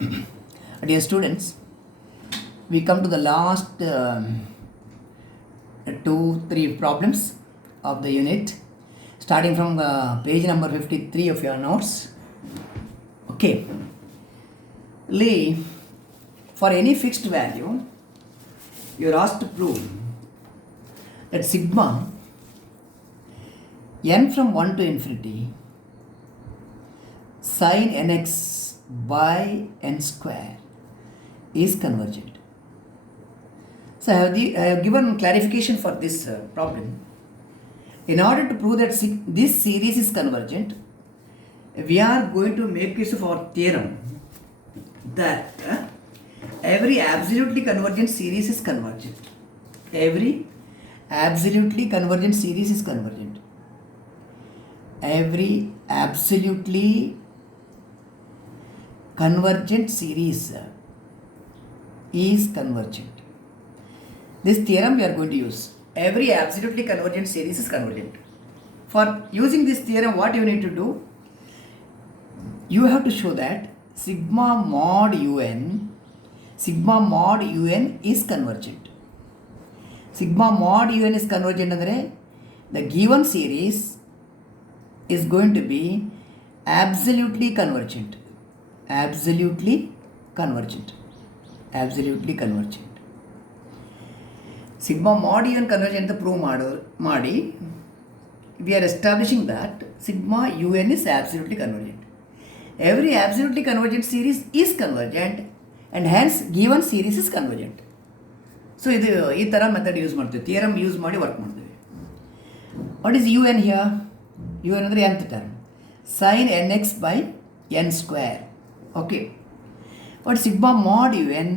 Dear students, we come to the last 2-3 problems of the unit, starting from page number 53 of your notes. Okay, Lee, for any fixed value, you are asked to prove that sigma n from 1 to infinity sin nx by n square is convergent. So I have given clarification for this problem. In order to prove that this series is convergent, we are going to make use of our theorem that every absolutely convergent series is convergent. Every absolutely convergent series is convergent. Every absolutely convergent series is convergent. This theorem we are going to use. Every absolutely convergent series is convergent. For using this theorem, what you need to do? You have to show that sigma mod un is convergent. Sigma mod un is convergent ಅಂದರೆ the given series is going to be absolutely convergent. Absolutely convergent. Sigma mod un convergent ಅಂತ ಪ್ರೂವ್ ಮಾಡಿ we are establishing that sigma un is absolutely convergent. Every absolutely convergent series is convergent and hence given series is convergent. So ಇದು ಈ ಥರ method use ಮಾಡ್ತೀವಿ, theorem use ಮಾಡಿ work ಮಾಡ್ತೀವಿ. What is u n here? U n ಅಂದರೆ nth term, sine n x by n square. Okay, what sigma mod un?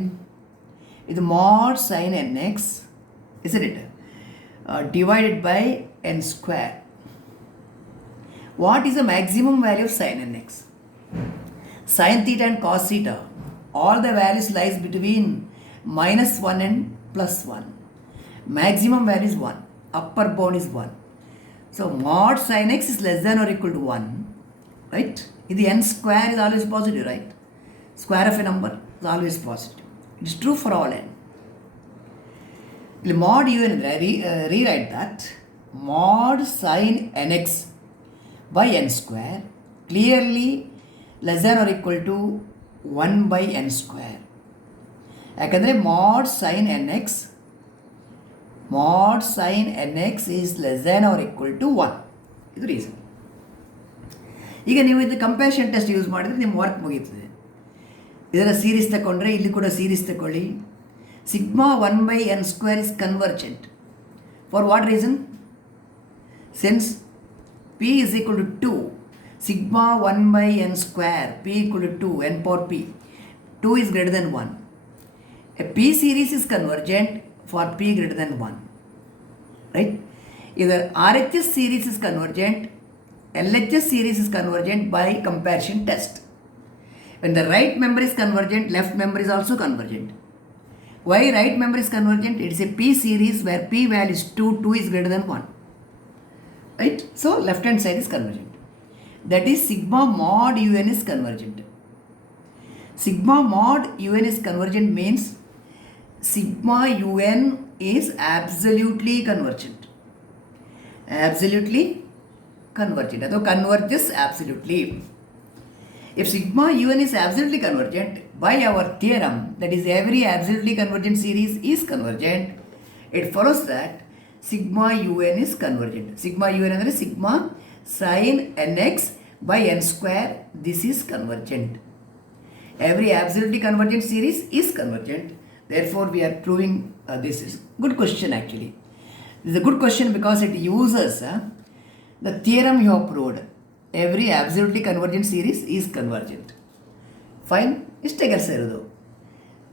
ಇದು mod sin nx, isn't it? Divided by n square. What is the maximum value of sin nx? Sin theta and cos theta, all the values lies between -1 and +1. Maximum value is 1. Upper bound is 1. So mod sin x is less than or equal to 1. Right? The n square is always positive, right? Square of a number is always positive. It is true for all n. Mod un, rewrite that mod sin nx by n square clearly less than or equal to 1 by n square. ಯಾಕಂದರೆ mod sin nx is less than or equal to 1. ಇದು ರೀಸನ್. ಈಗ ನೀವು ಇದು comparison test use ಮಾಡಿದರೆ ನಿಮ್ಮ ವರ್ಕ್ ಮುಗೀತದೆ. ಇದರ ಸೀರೀಸ್ ತಗೊಂಡ್ರೆ ಇಲ್ಲಿ ಕೂಡ ಸೀರೀಸ್ ತಗೊಳ್ಳಿ. ಸಿಗ್ಮಾ 1 by n square is convergent. For what reason? Since p is equal to 2, sigma 1 by n square, p equal to 2, n power p, 2 is greater than 1. A p series is convergent for p greater than 1. Right? Either RHS series is convergent, LHS series is convergent by comparison test. When the right member is convergent, left member is also convergent. Why right member is convergent? It is a p series where p value is 2, 2 is greater than 1. Right? So left hand side is convergent. That is sigma mod un is convergent. Sigma mod un is convergent means sigma un is absolutely convergent. Absolutely convergent. That converges absolutely. If sigma un is absolutely convergent, by our theorem, that is every absolutely convergent series is convergent, it follows that sigma un is convergent. Sigma un ಅಂದರೆ sigma sin nx by n square, this is convergent. Every absolutely convergent series is convergent. Therefore, we are proving this is good question actually. This is a good question because it uses the theorem you have proved. Every absolutely convergent series is convergent. Fine. ಇಷ್ಟೇ ಕೆಲಸ ಇರೋದು.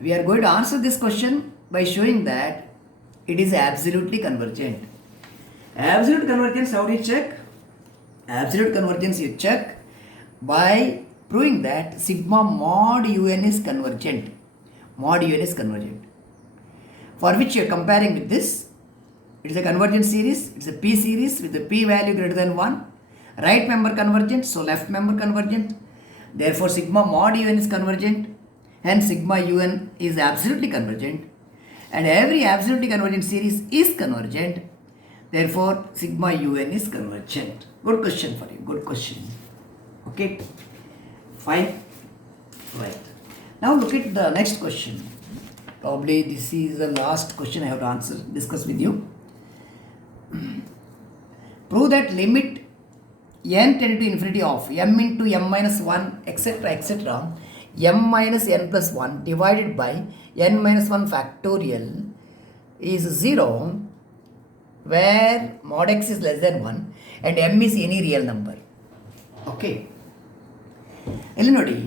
We are going to answer this question by showing that it is absolutely convergent. Absolute convergence, how do you check? Absolute convergence you check by proving that sigma mod un is convergent. Mod un is convergent. For which you are comparing with this. It is a convergent series. It is a p series with the p value greater than 1. Right member convergent, so left member convergent. Therefore, sigma mod un is convergent. Hence sigma un is absolutely convergent, and every absolutely convergent series is convergent. Therefore sigma un is convergent. Good question for you. Good question. Okay, fine. Right. Now look at the next question. Probably this is the last question I have to answer, discuss with you. Prove that limit n tending to infinity of m into m minus 1 etc. m minus n plus 1 divided by n minus 1 factorial is 0 where mod x is less than 1 and m is any real number. Okay, ಇಲ್ಲಿ ನೋಡಿ,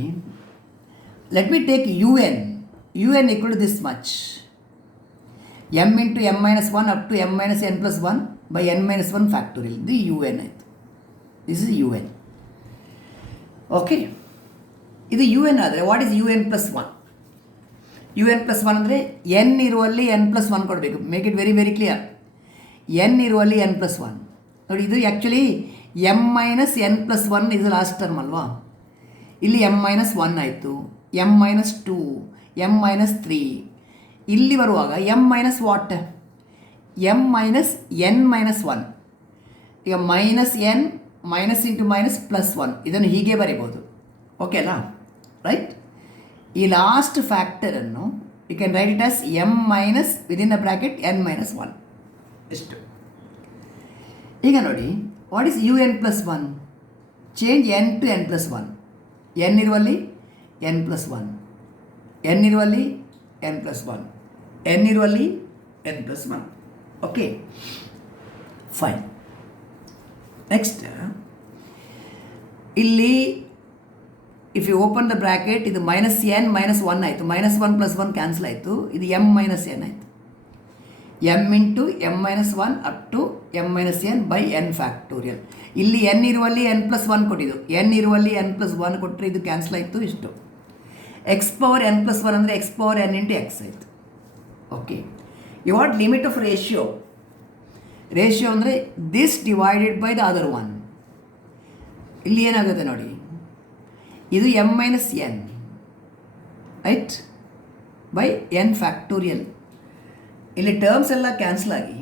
let me take un equal to this much, m into m minus 1 up to m minus n plus 1 by n minus 1 factorial. ಇದು un ಆಯಿತು. This is un. Okay, ಇದು un ಆದರೆ what is un plus 1? un plus 1 ಅಂದರೆ n ಇರುವಲ್ಲಿ n plus 1 ಕೊಡಬೇಕು. Make it very very clear. n ಇರುವಲ್ಲಿ n plus 1 ನೋಡಿ. ಇದು actually m minus n plus 1 ಇದು ಲಾಸ್ಟ್ ಟರ್ಮ್ ಅಲ್ವಾ. ಇಲ್ಲಿ m ಮೈನಸ್ 1 ಆಯಿತು, m ಮೈನಸ್ 2, m ಮೈನಸ್ 3. ಇಲ್ಲಿ ಬರುವಾಗ m minus what, m minus n minus 1. ಈಗ minus n minus into minus plus 1 ಇದನ್ನು ಹೀಗೆ ಬರೀಬೋದು. ಓಕೆ ಅಲ್ಲ, ರೈಟ್. ಈ ಲಾಸ್ಟ್ ಫ್ಯಾಕ್ಟರನ್ನು you can write it as m minus within the bracket n minus 1. ಎಷ್ಟು? ಈಗ ನೋಡಿ, what is un plus 1? Change n to n plus 1. n ಇರುವಲ್ಲಿ n ಪ್ಲಸ್ 1, n ಇರುವಲ್ಲಿ n ಪ್ಲಸ್ 1, n ಇರುವಲ್ಲಿ n plus 1. Okay, fine. Next ಇಲ್ಲಿ if you open the bracket, ಇದು minus n minus 1 ಆಯಿತು, ಮೈನಸ್ 1 plus 1 ಕ್ಯಾನ್ಸಲ್ ಆಯಿತು, ಇದು m ಮೈನಸ್ n ಆಯಿತು. m into m minus 1 up to m minus n by n factorial. ಇಲ್ಲಿ n ಇರುವಲ್ಲಿ n plus 1 ಕೊಟ್ಟಿದ್ದು, n ಇರುವಲ್ಲಿ n ಪ್ಲಸ್ 1 ಕೊಟ್ಟರೆ ಇದು ಕ್ಯಾನ್ಸಲ್ ಆಯಿತು. ಇಷ್ಟು ಎಕ್ಸ್ ಪವರ್ n ಪ್ಲಸ್ 1 ಅಂದರೆ x power n into x ಆಯಿತು. Okay, you what limit of ratio. Ratio ಅಂದರೆ this divided by the other one. ಇಲ್ಲಿ ಏನಾಗುತ್ತೆ ನೋಡಿ, ಇದು m minus n right by n factorial. ಇಲ್ಲಿ ಟರ್ಮ್ಸ್ ಎಲ್ಲ ಕ್ಯಾನ್ಸಲ್ ಆಗಿ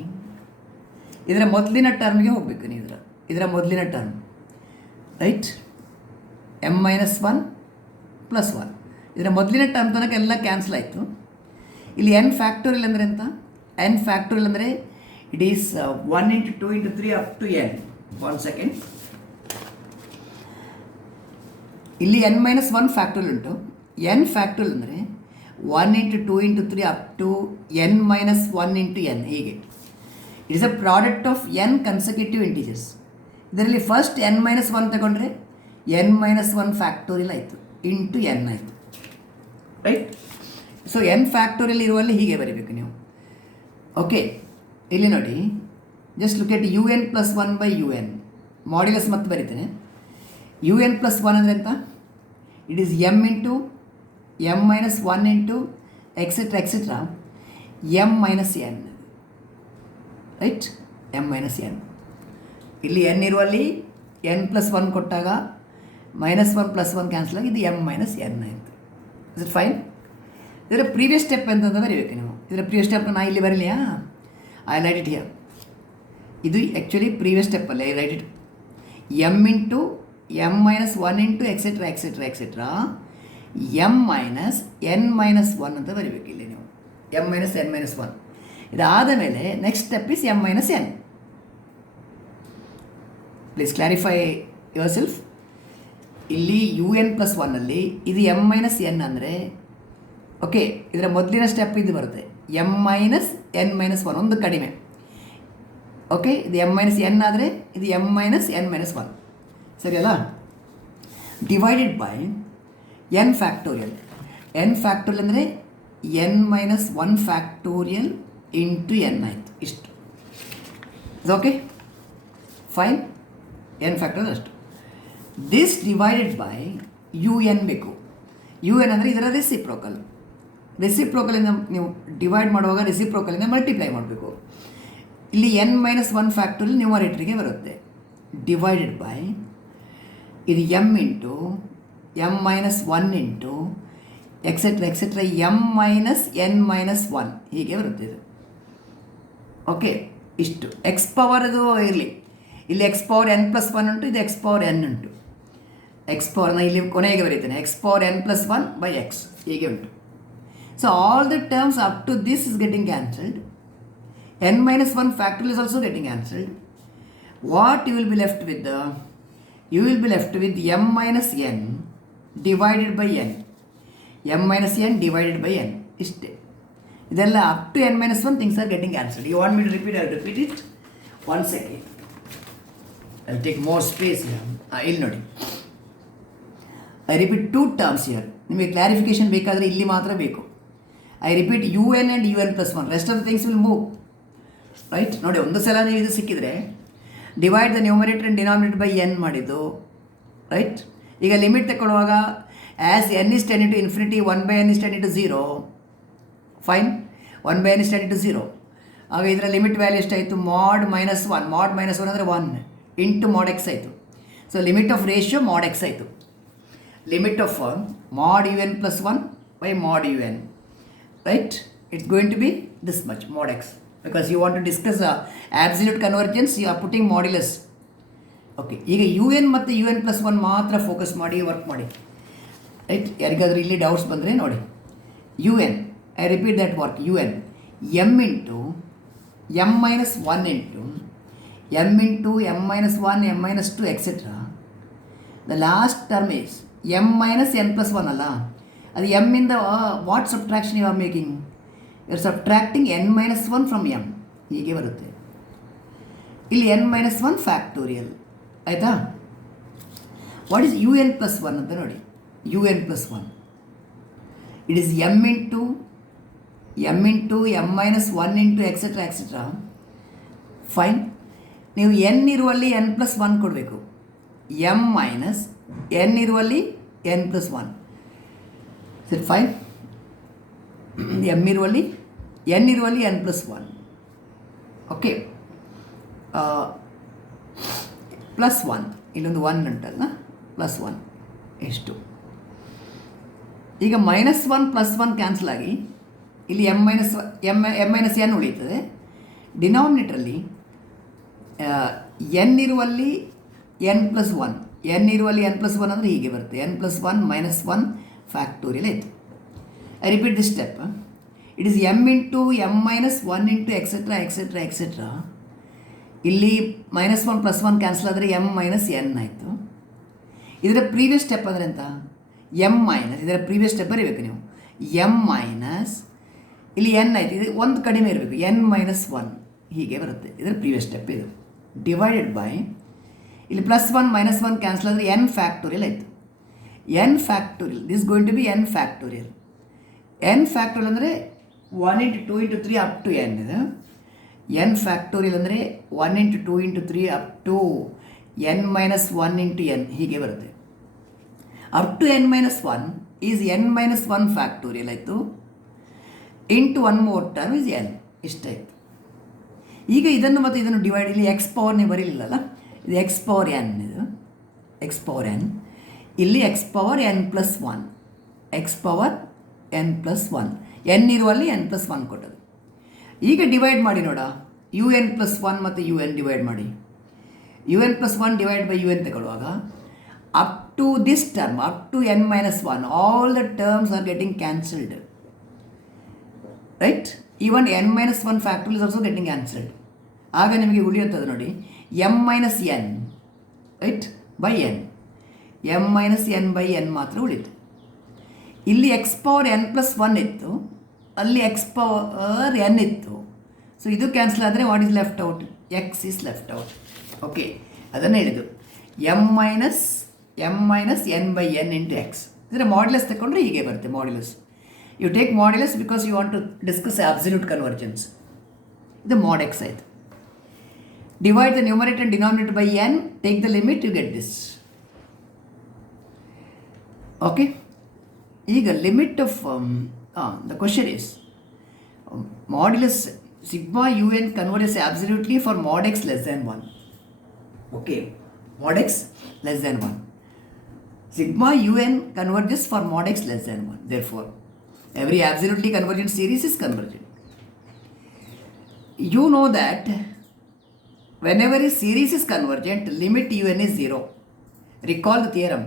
ಇದರ ಮೊದಲಿನ ಟರ್ಮ್ಗೆ ಹೋಗಬೇಕು ನೀವು. ಇದರ ಮೊದಲಿನ term right, m minus 1 plus 1, ಇದರ ಮೊದಲಿನ ಟರ್ಮ್ ತನಕ ಎಲ್ಲ ಕ್ಯಾನ್ಸಲ್ ಆಯಿತು. ಇಲ್ಲಿ n ಫ್ಯಾಕ್ಟೋರಿಯಲ್ ಅಂದರೆ ಎಂತ? n ಫ್ಯಾಕ್ಟೋರಿಯಲ್ ಅಂದರೆ it is 1 into 2 into 3 up to n. 1 second. ಇಲ್ಲಿ n ಮೈನಸ್ 1 ಫ್ಯಾಕ್ಟೋರಿಯಲ್ ಉಂಟು. n ಫ್ಯಾಕ್ಟೋರಿಯಲ್ ಅಂದರೆ 1 into 2 into 3 up to n minus 1 into n. ಹೀಗೆ it is a product of n consecutive integers. ಇದರಲ್ಲಿ first n minus 1 ತಗೊಂಡ್ರೆ n minus 1 factorial ಆಯಿತು into n ಆಯಿತು, right. So n factorial ಇರುವಲ್ಲಿ ಹೀಗೆ ಬರೀಬೇಕು ನೀವು. ಓಕೆ, ಇಲ್ಲಿ ನೋಡಿ, just look at un plus 1 by un. Modulus ಮತ್ತೆ ಬರೀತೇನೆ. un ಪ್ಲಸ್ 1 ಅಂದರೆ ಎಂತ? It is m into m minus 1 into etcetera m minus n, right. m minus n. ಇಲ್ಲಿ n ಇರುವಲ್ಲಿ n ಪ್ಲಸ್ 1 ಕೊಟ್ಟಾಗ ಮೈನಸ್ 1 ಪ್ಲಸ್ 1 ಕ್ಯಾನ್ಸಲ್ ಆಗಿ ಇದು m ಮೈನಸ್ n ಆಯಿತು. Is it fine? ಇದರ ಪ್ರೀವಿಯಸ್ ಸ್ಟೆಪ್ ಅಂತಂತ ಬರೀಬೇಕು ನೀವು. ಇದರ ಪ್ರೀವಿಯಸ್ ಸ್ಟೆಪ್ ನಾನು ಇಲ್ಲಿ ಬರಲಿಯಾ? I write it here. ಇದು ಆ್ಯಕ್ಚುಲಿ ಪ್ರೀವಿಯಸ್ ಸ್ಟೆಪ್ಪಲ್ಲಿ I write it m into m minus 1 into etcetera m minus n minus 1 ಅಂತ ಬರೀಬೇಕು ಇಲ್ಲಿ ನೀವು. m minus n minus 1. ಇದಾದ ಮೇಲೆ next step is m minus n. Please clarify yourself. ಇಲ್ಲಿ un plus 1ಅಲ್ಲಿ ಇದು m ಮೈನಸ್ n ಅಂದರೆ ಓಕೆ, ಇದರ ಮೊದಲಿನ ಸ್ಟೆಪ್ ಇದು ಬರುತ್ತೆ m ಮೈನಸ್ n ಮೈನಸ್ 1, ಒಂದು ಕಡಿಮೆ. ಓಕೆ, ಇದು m ಮೈನಸ್ n ಆದರೆ ಇದು m ಮೈನಸ್ n ಮೈನಸ್ 1, ಸರಿ ಅಲ್ಲ? Divided by n factorial. n factorial ಅಂದರೆ n minus 1 factorial into n ಆಯಿತು. ಇಷ್ಟು ಓಕೆ, ಫೈನ್. n ಫ್ಯಾಕ್ಟೋರಿಯಲ್ ಅಷ್ಟು. ದಿಸ್ ಡಿವೈಡೆಡ್ ಬೈ un ಬೇಕು. un ಅಂದರೆ ಇದರ ರೆಸಿಪ್ರೋಕಲ್. ರೆಸಿಪ್ರೋಕಲಿಂದ ನೀವು ಡಿವೈಡ್ ಮಾಡುವಾಗ ರೆಸಿಪ್ರೋಕಲಿಂದ ಮಲ್ಟಿಪ್ಲೈ ಮಾಡಬೇಕು. ಇಲ್ಲಿ n ಮೈನಸ್ 1 ಫ್ಯಾಕ್ಟೋರಿಯಲ್ ನ್ಯೂಮರೇಟರಿಗೆ ಬರುತ್ತೆ. ಡಿವೈಡೆಡ್ ಬೈ ಇದು m into m minus 1 into etcetera etcetera m minus n minus one ಹೀಗೆ ಬರುತ್ತೆ ಇದು. ಓಕೆ, ಇಷ್ಟು ಎಕ್ಸ್ ಪವರ್ದು ಇರಲಿ. ಇಲ್ಲಿ x power n plus one ಉಂಟು, ಇದು ಎಕ್ಸ್ ಪವರ್ ಎನ್ ಉಂಟು. ಎಕ್ಸ್ ಪವರ್ನ ಇಲ್ಲಿ ಕೊನೆಗೆ ಬರೀತೇನೆ, x power n plus one by x ಹೀಗೆ ಉಂಟು. So all the terms up to this is getting cancelled. n minus 1 factorial is also getting cancelled. What you will be left with? You will be left with m minus n divided by n. m minus n divided by n. Idella up to n minus 1 things are getting cancelled. You want me to repeat? I will repeat it. 1 second. I will take more space here. Illi nodi. I repeat two terms here. Nimage clarification bekadre illi matra beku. I repeat un and un plus 1. Rest of the things will move. Right ನೋಡಿ, ಒಂದು ಸಲ ನೀವು ಇದು ಸಿಕ್ಕಿದರೆ divide the numerator and denominator by N ಮಾಡಿದ್ದು. ರೈಟ್, ಈಗ ಲಿಮಿಟ್ ತಗೊಳ್ಳುವಾಗ as an is ten into infinity 1/n is ten into 0. Fine, 1/n is ten into 0. ಆಗ ಇದರ ಲಿಮಿಟ್ ವ್ಯಾಲ್ಯೂ ಎಷ್ಟಾಯಿತು? ಮಾಡ್ ಮೈನಸ್ 1. ಮಾಡ್ ಮೈನಸ್ 1 ಅಂದರೆ 1 ಇಂಟು ಮಾಡ್ ಎಕ್ಸ್ ಆಯಿತು. So limit of ratio mod x ಆಯಿತು. Limit of mod u n plus 1 by mod u n. Right, it's going to be this much mod x. Because you want to discuss absolute convergence, you are putting modulus. Okay, ಈಗ U N ಮತ್ತು u n plus 1 ಮಾತ್ರ ಫೋಕಸ್ ಮಾಡಿ ವರ್ಕ್ ಮಾಡಿ. ರೈಟ್, ಯಾರಿಗಾದ್ರೂ ಇಲ್ಲಿ doubts ಬಂದರೆ ನೋಡಿ. U n, I repeat that work. U n m into m minus 1 into m into m minus 1 m minus 2 etcetera. The last term is m minus n plus 1 ಅಲ್ಲ, ಅದು m ಇಂದ what subtraction you are making? You are subtracting n minus 1 from m ಹೀಗೆ ಬರುತ್ತೆ. ಇಲ್ಲಿ n minus 1 factorial ಆಯಿತಾ. What is u n plus 1 ಅಂತ ನೋಡಿ. U n plus 1 it is M into m minus 1 into etcetera etcetera. Fine, ನೀವು ಎನ್ ಇರುವಲ್ಲಿ n plus 1 ಕೊಡಬೇಕು. M minus N ಇರುವಲ್ಲಿ ಎನ್ ಪ್ಲಸ್ 1. ಸರಿ, ಫೈನ್. ಎಮ್ ಇರುವಲ್ಲಿ ಎನ್ ಇರುವಲ್ಲಿ ಎನ್ ಪ್ಲಸ್ 1. ಓಕೆ, ಪ್ಲಸ್ 1 ಇಲ್ಲೊಂದು 1 ಉಂಟಲ್ಲ, ಪ್ಲಸ್ 1 ಎಷ್ಟು? ಈಗ ಮೈನಸ್ 1 ಪ್ಲಸ್ 1 ಕ್ಯಾನ್ಸಲ್ ಆಗಿ ಇಲ್ಲಿ ಎಮ್ ಮೈನಸ್ ಎನ್ ಉಳೀತದೆ. ಡಿನಾಮಿನೇಟ್ರಲ್ಲಿ ಎನ್ ಇರುವಲ್ಲಿ ಎನ್ ಪ್ಲಸ್ 1, ಎನ್ ಇರುವಲ್ಲಿ ಎನ್ ಪ್ಲಸ್ 1 ಅಂದರೆ ಹೀಗೆ ಬರುತ್ತೆ. ಎನ್ ಪ್ಲಸ್ 1 ಮೈನಸ್ 1 ಫ್ಯಾಕ್ಟೋರಿಯಲ್ ಆಯಿತು. I repeat this step. It is m into m minus 1 into etc etc etc. ಇಲ್ಲಿ ಮೈನಸ್ 1 ಪ್ಲಸ್ 1 ಕ್ಯಾನ್ಸಲ್ ಆದರೆ ಎಮ್ ಮೈನಸ್ ಎನ್ ಆಯಿತು. ಇದರ ಪ್ರೀವಿಯಸ್ ಸ್ಟೆಪ್ ಅಂದರೆ ಅಂತ ಎಮ್ ಮೈನಸ್, ಇದರ ಪ್ರೀವಿಯಸ್ ಸ್ಟೆಪ್ ಬರೀಬೇಕು ನೀವು. ಎಮ್ ಮೈನಸ್ ಇಲ್ಲಿ ಎನ್ ಆಯಿತು, ಇದು ಒಂದು ಕಡಿಮೆ ಇರಬೇಕು, ಎನ್ ಮೈನಸ್ 1 ಹೀಗೆ ಬರುತ್ತೆ. ಇದರ ಪ್ರೀವಿಯಸ್ ಸ್ಟೆಪ್ ಇದು. ಡಿವೈಡೆಡ್ ಬೈ ಇಲ್ಲಿ ಪ್ಲಸ್ 1 ಮೈನಸ್ 1 ಕ್ಯಾನ್ಸಲ್ ಆದರೆ ಎನ್ ಫ್ಯಾಕ್ಟೋರಿಯಲ್ ಆಯಿತು. N factorial, this going to be n factorial. N factorial ಅಂದರೆ 1 into 2 into 3 up to n ಇದೆ. ಎನ್ ಫ್ಯಾಕ್ಟೋರಿಯಲ್ ಅಂದರೆ 1 into 2 into 3 up to n minus 1 into n ಹೀಗೆ ಬರುತ್ತೆ. Up to n minus 1 is n minus 1 factorial ಆಯಿತು. Into 1 more term is n, ಇಷ್ಟಾಯಿತು. ಈಗ ಇದನ್ನು ಮತ್ತು ಇದನ್ನು ಡಿವೈಡ್, ಇಲ್ಲಿ ಎಕ್ಸ್ ಪವರ್ ನೀವು ಬರೀಲಿಲ್ಲಲ್ಲ, ಇದು ಎಕ್ಸ್ ಪವರ್ ಎನ್, ಇದು ಎಕ್ಸ್ ಪವರ್ ಎನ್. ಇಲ್ಲಿ x power n plus 1, x power n plus 1, n ಇರುವಲ್ಲಿ ಎನ್ ಪ್ಲಸ್ 1 ಕೊಟ್ಟದು. ಈಗ ಡಿವೈಡ್ ಮಾಡಿ ನೋಡ, ಯು ಎನ್ ಪ್ಲಸ್ 1 ಮತ್ತು ಯು ಎನ್ ಡಿವೈಡ್ ಮಾಡಿ. U n plus 1 divide by u n ತಗೊಳ್ಳುವಾಗ up to this term, up to n minus 1, all the terms are getting cancelled. Right, even n minus 1 factorial is also getting cancelled. ಆಗ ನಿಮಗೆ ಉಳಿಯುತ್ತದೆ ನೋಡಿ M minus N, right, by N. M minus n by N ಮಾತ್ರ ಉಳಿತು. ಇಲ್ಲಿ x power n plus 1 ಇತ್ತು, ಅಲ್ಲಿ x power n ಇತ್ತು. ಸೊ ಇದು ಕ್ಯಾನ್ಸಲ್ ಆದರೆ what is left out? X is left out. Okay, ಅದನ್ನು ಹೇಳಿದ್ದು. M minus n by n into x. ಇದರ ಮಾಡ್ಯುಲಸ್ ತಗೊಂಡ್ರೆ ಹೀಗೆ ಬರುತ್ತೆ. Modulus, you take modulus because you want to discuss absolute convergence. ಇದು ಮಾಡ್ ಎಕ್ಸ್ ಆಯಿತು. Divide the numerator and denominator by n, take the limit, you get this. Okay, ಈಗ limit of the question is modulus sigma u n converges absolutely for mod x less than 1. Okay, mod x less than 1. sigma un converges for mod x less than 1. Therefore, every absolutely convergent series is convergent. You know that whenever a series is convergent, limit un is 0. Recall the theorem.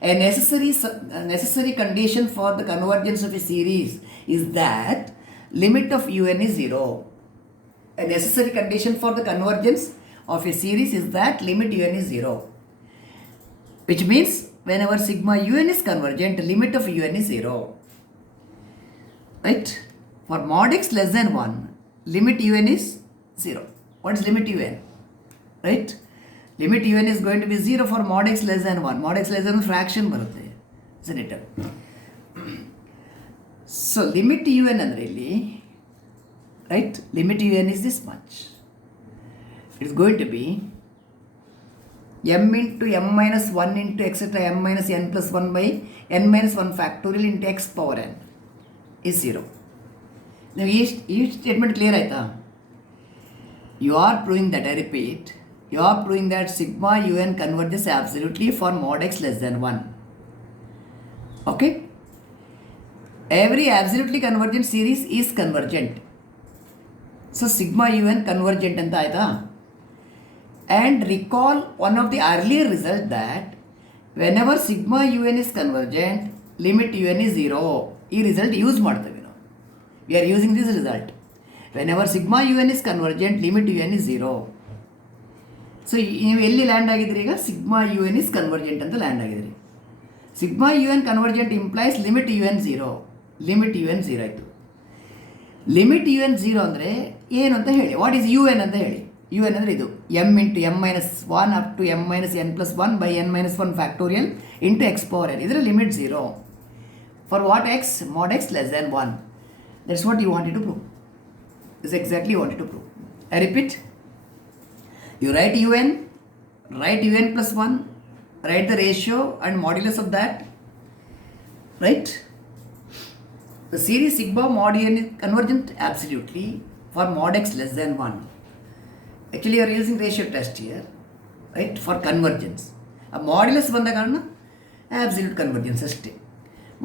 A necessary condition for the convergence of a series is that limit of un is 0. A necessary condition for the convergence of a series is that limit un is 0. Which means whenever sigma un is convergent, limit of un is 0. Right? For mod x less than 1, limit un is 0. What is limit un? Right? Limit un is going to be 0 for mod x less than 1. Mod x less than 1 fraction ಬರುತ್ತೆ, isn't it? So limit un ಅಂದ್ರೆ ಇಲ್ಲಿ, right? Limit un is this much. It is going to be m into m minus 1 into etc. m minus n plus 1 by n minus 1 factorial into x power n is 0. Now ಈ statement clear ಆಯ್ತಾ? You are proving that, I repeat, you are proving that sigma un converges absolutely for mod x less than 1. Okay? Every absolutely convergent series is convergent. So sigma un convergent anta aita. And recall one of the earlier result that whenever sigma un is convergent, limit un is 0. This result use ಮಾಡ್ತೇವೆ ನಾವು. We are using this result. Whenever sigma un is convergent, limit un is 0. So ನೀವು ಎಲ್ಲಿ land ಆಗಿದ್ರಿ ಈಗ? Sigma u n is convergent ಅಂತ land ಆಗಿದ್ರಿ. Sigma u n convergent implies limit u n 0. Limit u n 0 ಆಯಿತು. Limit u n 0 ಅಂದರೆ ಏನು ಅಂತ ಹೇಳಿ. ವಾಟ್ ಈಸ್ ಯು ಎನ್ ಅಂತ ಹೇಳಿ. ಯು ಎನ್ ಅಂದರೆ ಇದು m into m minus 1 up to m minus n plus 1 by n minus 1 factorial into x power n. ಇದರ limit 0 for what x? mod x less than 1. That's what you wanted to prove. This is exactly you wanted to prove. I repeat. You write un plus 1, write the ratio and modulus of that, right? The series sigma mod n is convergent absolutely for mod x less than 1. Actually you are using ratio test here, right, for convergence. A modulus ಬಂದ ಕಾರಣ absolute convergence ಅಷ್ಟೇ.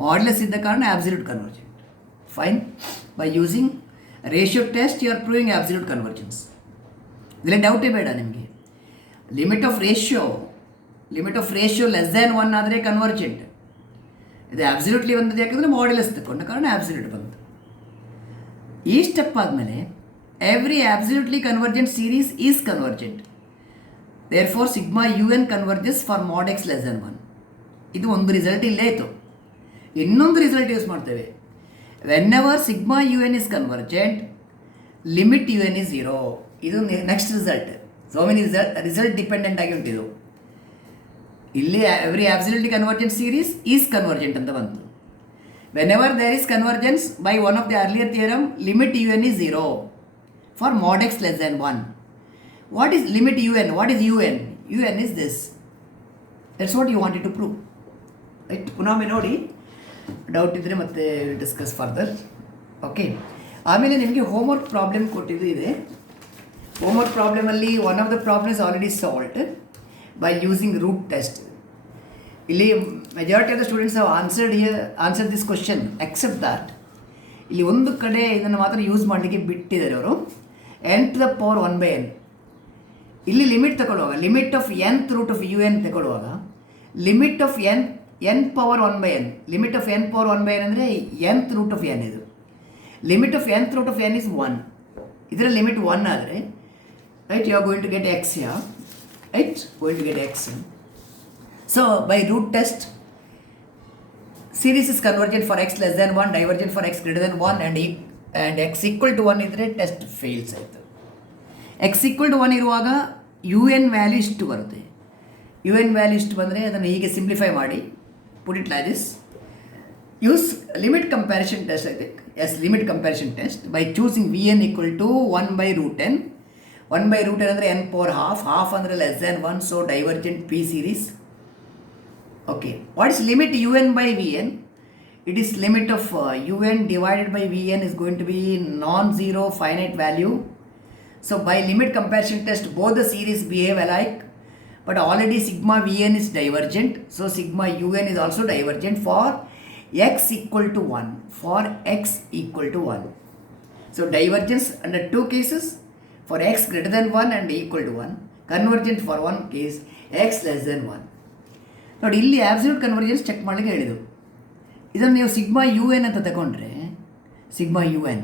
Modulus ಇದ್ದ ಕಾರಣ absolute convergent. Fine. By using ratio test you are proving absolute convergence. ಇದರಲ್ಲಿ ಡೌಟೇ ಬೇಡ ನಿಮಗೆ. Limit of ratio less than 1 ಆದರೆ ಕನ್ವರ್ಜೆಂಟ್. ಇದು ಆಬ್ಸಲ್ಯೂಟ್ಲಿ ಬಂದದ್ದು ಯಾಕಂದರೆ ಮಾಡ್ಯುಲಸ್ ತಗೊಂಡ ಕಾರಣ ಆಬ್ಸಲ್ಯೂಟ್ ಬಂತು. ಈ ಸ್ಟೆಪ್ ಆದಮೇಲೆ every absolutely convergent series is convergent. Therefore sigma u n converges for mod x less than 1. ಇದು ಒಂದು ರಿಸಲ್ಟ್ ಇಲ್ಲೇ ಇತ್ತು. ಇನ್ನೊಂದು ರಿಸಲ್ಟ್ ಯೂಸ್ ಮಾಡ್ತೇವೆ. Whenever sigma u n is convergent, limit u n is 0. ಇದು next result. So many result dependent ಆಗಿ ಉಂಟಿದು. ಇಲ್ಲಿ every absolutely convergent series is convergent ಅಂತ ಬಂತು. Whenever there is convergence by one of the earlier theorem, limit u n is 0 for mod x less than 1. What is limit u n? What is u n? U n is this. That's what you wanted to prove. Right? ಪುನೊಮ್ಮೆ ನೋಡಿ, doubt ಇದ್ದರೆ ಮತ್ತೆ discuss further. Okay. ಆಮೇಲೆ ನಿಮಗೆ homework problem ಕೊಟ್ಟಿದ್ದು ಇದೆ. Homework ಪ್ರಾಬ್ಲಮಲ್ಲಿ one of the problems already solved by using root test. ಇಲ್ಲಿ majority of the students have answered this question except that ಇಲ್ಲಿ ಒಂದು ಕಡೆ ಇದನ್ನು ಮಾತ್ರ ಯೂಸ್ ಮಾಡಲಿಕ್ಕೆ ಬಿಟ್ಟಿದ್ದಾರೆ ಅವರು. n to the power 1 by n. ಇಲ್ಲಿ ಲಿಮಿಟ್ ತಗೊಳ್ಳುವಾಗ, limit of nth root of u n ತಗೊಳ್ಳುವಾಗ, limit of n power 1 by n. Limit of n power 1 by n ಅಂದರೆ nth ರೂಟ್ ಆಫ್ n. ಇದು limit of nth root of n is 1. ಇದರ ಲಿಮಿಟ್ 1 ಆದರೆ, right, you are going to get x here, right, going to get x. So by root test, series is convergent for x less than 1, divergent for x greater than 1 and x equal to 1 ಇದ್ದರೆ test fails ಆಯಿತು. x equal to 1 ಇರುವಾಗ U N value ಇಷ್ಟು ಬರುತ್ತೆ. U N value ಇಷ್ಟು ಬಂದರೆ ಅದನ್ನು ಹೀಗೆ ಸಿಂಪ್ಲಿಫೈ ಮಾಡಿ, put it like this. Use limit comparison test, I think. Yes, limit comparison test by choosing vn equal to 1 by root n. 1 by root n ಅಂದರೆ n power half ಅಂದರೆ less than 1, so divergent p series. Okay, what is limit un by vn? It is limit of un divided by vn is going to be non-zero finite value. So by limit comparison test, both the series behave alike. but already sigma Vn is divergent, so sigma Un is also divergent for x equal to 1, for x equal to 1. So divergence under two cases, for x greater than 1 and equal to 1, convergent for one case, x less than 1. ನೋಡಿ ಇಲ್ಲಿ absolute convergence check ಮಾಡಲಿಕ್ಕೆ ಹೇಳಿದರು. ಇದನ್ನು ನೀವು sigma u n ಅಂತ ತಗೊಂಡ್ರೆ, sigma u n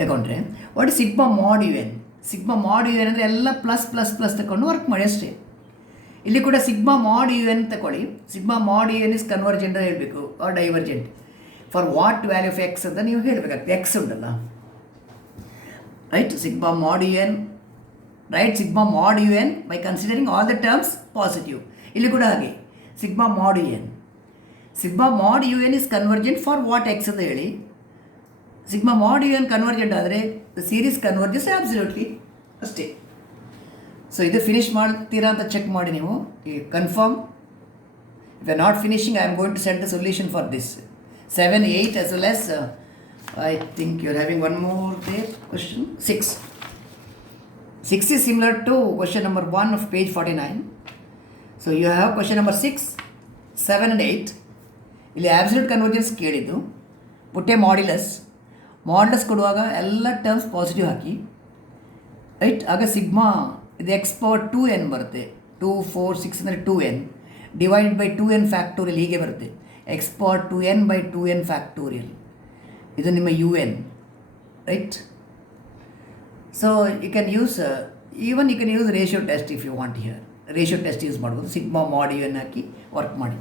ತಗೊಂಡ್ರೆ what is sigma mod u n? Sigma mod u n ಅಂದರೆ ಎಲ್ಲ ಪ್ಲಸ್ ಪ್ಲಸ್ ಪ್ಲಸ್ ತಗೊಂಡು ವರ್ಕ್ ಮಾಡಿ ಅಷ್ಟೇ. ಇಲ್ಲಿ ಕೂಡ ಸಿಗ್ಮಾ ಮಾಡ್ ಯು ಎನ್ ತಗೊಳ್ಳಿ. Sigma mod u n is convergent ಅಂತ ಹೇಳಬೇಕು or divergent for what value of x ಅಂತ ನೀವು ಹೇಳಬೇಕಾಗ್ತದೆ. ಎಕ್ಸ್ ಉಂಟಲ್ಲ, right? Sigma mod u n, right? Sigma mod u n by considering all the terms positive. ಇಲ್ಲಿ ಕೂಡ ಹಾಗೆ sigma mod u n, sigma mod u n is convergent for what x ಅಂತ ಹೇಳಿ. Sigma mod u n convergent ಆದರೆ the series converges absolutely ಅಷ್ಟೇ. So ಇದು finish ಮಾಡ್ತೀರಾ ಅಂತ ಚೆಕ್ ಮಾಡಿ ನೀವು confirm. If are not finishing, I am going to send the solution for this 7, 8 as well as I think you are having one more there, question 6. 6 is similar to question number 1 of page 49. So you have question number 6, 7 and 8. ಇಲ್ಲಿ absolute convergence ಕೇಳಿದ್ದು. ಪುಟ್ಟೆ ಮಾಡ್ಯುಲಸ್ ಕೊಡುವಾಗ ಎಲ್ಲ terms positive ಹಾಕಿ, ರೈಟ್? ಆಗ ಸಿಗ್ಮಾ ಇದು x power 2n ಬರುತ್ತೆ. 2, 4, 6 ಅಂದರೆ 2n divided by 2n factorial ಹೀಗೆ ಬರುತ್ತೆ. X power 2n by 2n factorial, ಇದು ನಿಮ್ಮ u n, right? So you can use even you can use ratio test if you want here. Ratio test use ಮಾಡ್ಬೋದು. Sigma mod u n ಹಾಕಿ work ಮಾಡಿ.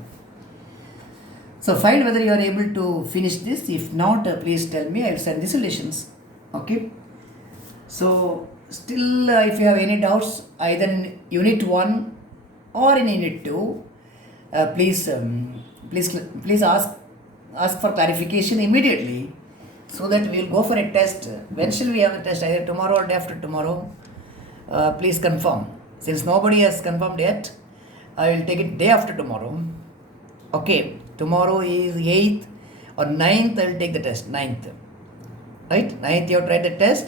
So find whether you are able to finish this. If not, please tell me, I will send the solutions. Okay. So still if you have any doubts either in unit 1 or in unit 2, please ask for clarification immediately so that we will go for a test. When shall we have the test? Either tomorrow or day after tomorrow? Please confirm. Since nobody has confirmed yet, I will take it day after tomorrow. Okay, tomorrow is 8th or 9th. I will take the test. 9th, right? 9th you have tried the test.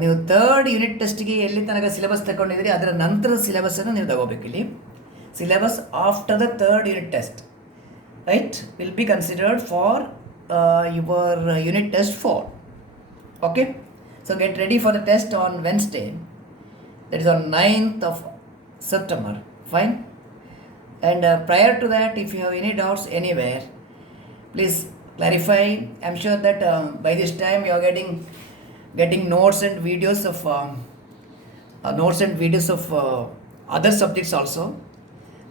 ನೀವು third unit ಟೆಸ್ಟಿಗೆ ಎಲ್ಲಿ ತನಕ ಸಿಲೆಬಸ್ ತಗೊಂಡಿದ್ದೀರಿ ಅದರ ನಂತರ ಸಿಲೆಬಸ್ಸನ್ನು ನೀವು ತಗೋಬೇಕು. ಇಲ್ಲಿ syllabus after the third unit test, right, will be considered for your unit test 4. Okay, so get ready for the test on Wednesday, that is on 9th of September. Fine. And prior to that, if you have any doubts anywhere, please clarify. I'm sure that by this time you are getting notes and videos of other subjects also,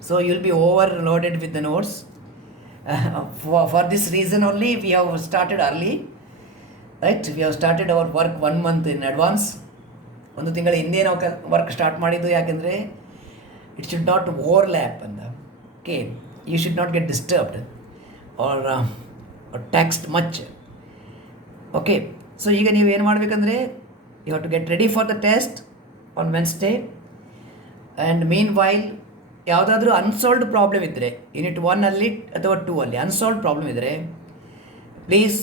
so you'll be overloaded with the notes. For this reason only we have started early, right? We have started our work 1 month in advance. ಒಂದು ತಿಂಗಳ ಹಿಂದೆ ನಾವು work start ಮಾಡಿದ್ದು. ಯಾಕೆಂದರೆ it should not overlap ಅಂತ. Okay, you should not get disturbed or taxed much. Okay, so ಈಗ ನೀವು ಏನು ಮಾಡಬೇಕಂದ್ರೆ you have to get ready for the test on Wednesday. And meanwhile ಯಾವುದಾದ್ರೂ ಅನ್ಸಾಲ್ವ್ಡ್ ಪ್ರಾಬ್ಲಮ್ ಇದ್ದರೆ unit 1 ಅಥವಾ 2 unsolved problem ಇದ್ದರೆ please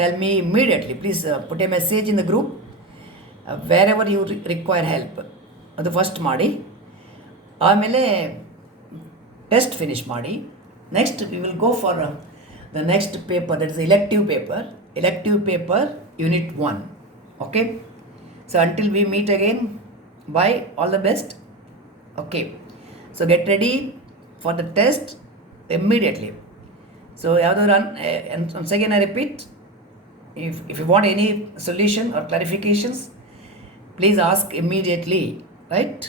tell me immediately. Please put a message in the group wherever you require help. ಅದು first ಮಾಡಿ, ಆಮೇಲೆ test finish ಮಾಡಿ. Next we will go for the next paper, that is elective paper unit 1. Okay, so until we meet again, by, all the best. Okay, so get ready for the test immediately. So once again I repeat, if you want any solution or clarifications, please ask immediately, right?